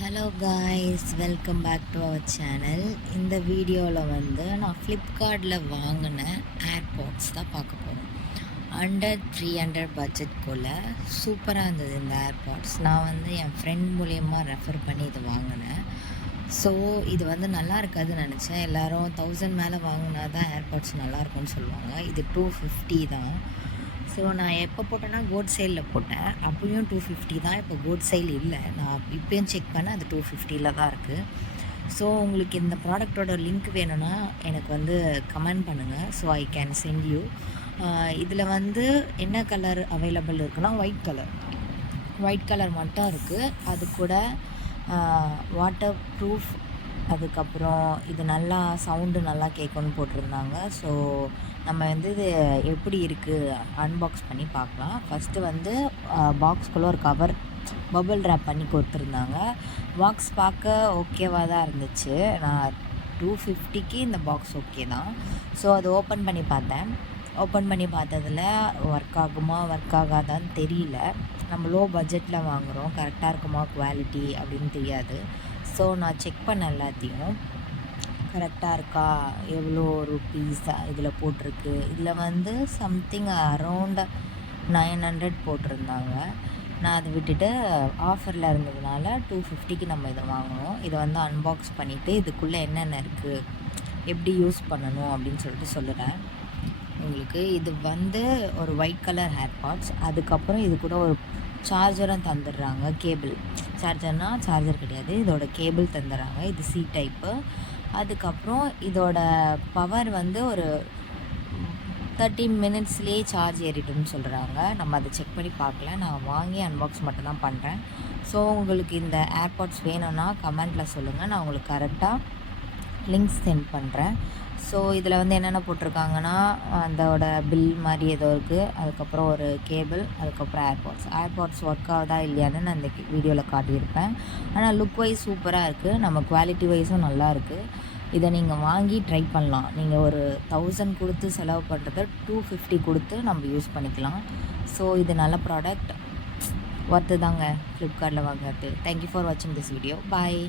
Hello guys, welcome back to our channel. இந்த வீடியோவில் நான் ஃப்ளிப்கார்ட்டில் வாங்கின ஏர்பாட்ஸ் தான் பார்க்க போகிறோம். அண்டர் 300 பட்ஜெட்குள்ளே சூப்பராக இருந்தது இந்த ஏர்பாட்ஸ். நான் என் ஃப்ரெண்ட் மூலயமா ரெஃபர் பண்ணி இது வாங்கினேன். ஸோ இது நல்லா இருக்காதுன்னு நினச்சேன். எல்லோரும் 1000 மேலே வாங்கினா தான் ஏர்பாட்ஸ் நல்லாயிருக்கும்னு சொல்லுவாங்க. இது 250 தான். ஸோ நான் எப்போ போட்டேன்னா கோட் சைலில் போட்டேன். அப்போயும் 250 தான். இப்போ கோட் சைல் இல்லை. நான் இப்போயும் செக் பண்ணேன், அது 250 தான் இருக்குது. ஸோ உங்களுக்கு இந்த ப்ராடக்டோட லிங்க் வேணும்னா எனக்கு கமெண்ட் பண்ணுங்கள். So I can send you. இதில் என்ன கலர் அவைலபிள் இருக்குன்னா ஒயிட் கலர் மட்டும் இருக்குது. அது கூட வாட்டர் ப்ரூஃப், அதுக்கப்புறம் இது நல்லா சவுண்டு நல்லா கேட்கும்னு போட்டிருந்தாங்க. ஸோ நம்ம இது எப்படி இருக்குது அன்பாக்ஸ் பண்ணி பார்க்கலாம். ஃபஸ்ட்டு பாக்ஸ்குள்ளே ஒரு கவர் பபிள் ரேப் பண்ணி கொடுத்துருந்தாங்க. பாக்ஸ் பார்க்க ஓகேவாக தான் இருந்துச்சு. நான் 250க்கு இந்த பாக்ஸ் ஓகே தான். ஸோ அது ஓப்பன் பண்ணி பார்த்தேன். ஓப்பன் பண்ணி பார்த்ததில் ஒர்க் ஆகுமா ஒர்க் ஆகாதான்னு தெரியல. நம்ம லோ பட்ஜெட்டில் வாங்குகிறோம், கரெக்டாக இருக்குமா குவாலிட்டி அப்படின்னு தெரியாது. ஸோ நான் செக் பண்ண எல்லாத்தையும் கரெக்டாக இருக்கா, எவ்வளோ ருப்பீஸ் இதில் போட்டிருக்கு. இதில் சம்திங் அரௌண்ட் 900 போட்டிருந்தாங்க. நான் அதை விட்டுட்டு ஆஃபரில் இருந்ததுனால 250க்கு நம்ம இதை வாங்கினோம். இதை அன்பாக்ஸ் பண்ணிவிட்டு இதுக்குள்ளே என்னென்ன இருக்குது, எப்படி யூஸ் பண்ணணும் அப்படின்னு சொல்லிட்டு சொல்லுறேன் உங்களுக்கு. இது ஒரு ஒயிட் கலர் ஏர்பாட்ஸ். அதுக்கப்புறம் இது கூட ஒரு சார்ஜரும் தந்துடுறாங்க. கேபிள் சார்ஜர்னால் சார்ஜர் கிடையாது, இதோட கேபிள் தந்துடுறாங்க. இது சி டைப்பு. அதுக்கப்புறம் இதோட பவர் ஒரு 30 மினிட்ஸ்லேயே சார்ஜ் ஏறிட்டுன்னு சொல்கிறாங்க. நம்ம அதை செக் பண்ணி பார்க்கல, நான் வாங்கி அன்பாக்ஸ் மட்டும்தான் பண்ணுறேன். ஸோ உங்களுக்கு இந்த ஏர்பாட்ஸ் வேணும்னா கமெண்ட்டில் சொல்லுங்கள், நான் உங்களுக்கு கரெக்டாக லிங்க்ஸ் சென்ட் பண்ணுறேன். ஸோ இதில் என்னென்ன போட்டிருக்காங்கன்னா அதோட பில் மாதிரி ஏதோ இருக்குது. அதுக்கப்புறம் ஒரு கேபிள், அதுக்கப்புறம் ஏர்பாட்ஸ் ஒர்க் ஆகுதா இல்லையான்னு நான் இந்த வீடியோவில் காட்டியிருப்பேன். ஆனால் லுக் வைஸ் சூப்பராக இருக்குது, நம்ம குவாலிட்டி வைஸும் நல்லா இருக்குது. இதை நீங்கள் வாங்கி ட்ரை பண்ணலாம். நீங்கள் ஒரு 1000 கொடுத்து செலவு பண்ணுறத 250 கொடுத்து நம்ம யூஸ் பண்ணிக்கலாம். ஸோ இது நல்ல ப்ராடக்ட், ஒர்த்து தாங்க ஃப்ளிப்கார்ட்டில் வாங்குறது. தேங்க்யூ ஃபார் வாட்சிங் திஸ் வீடியோ. பாய்.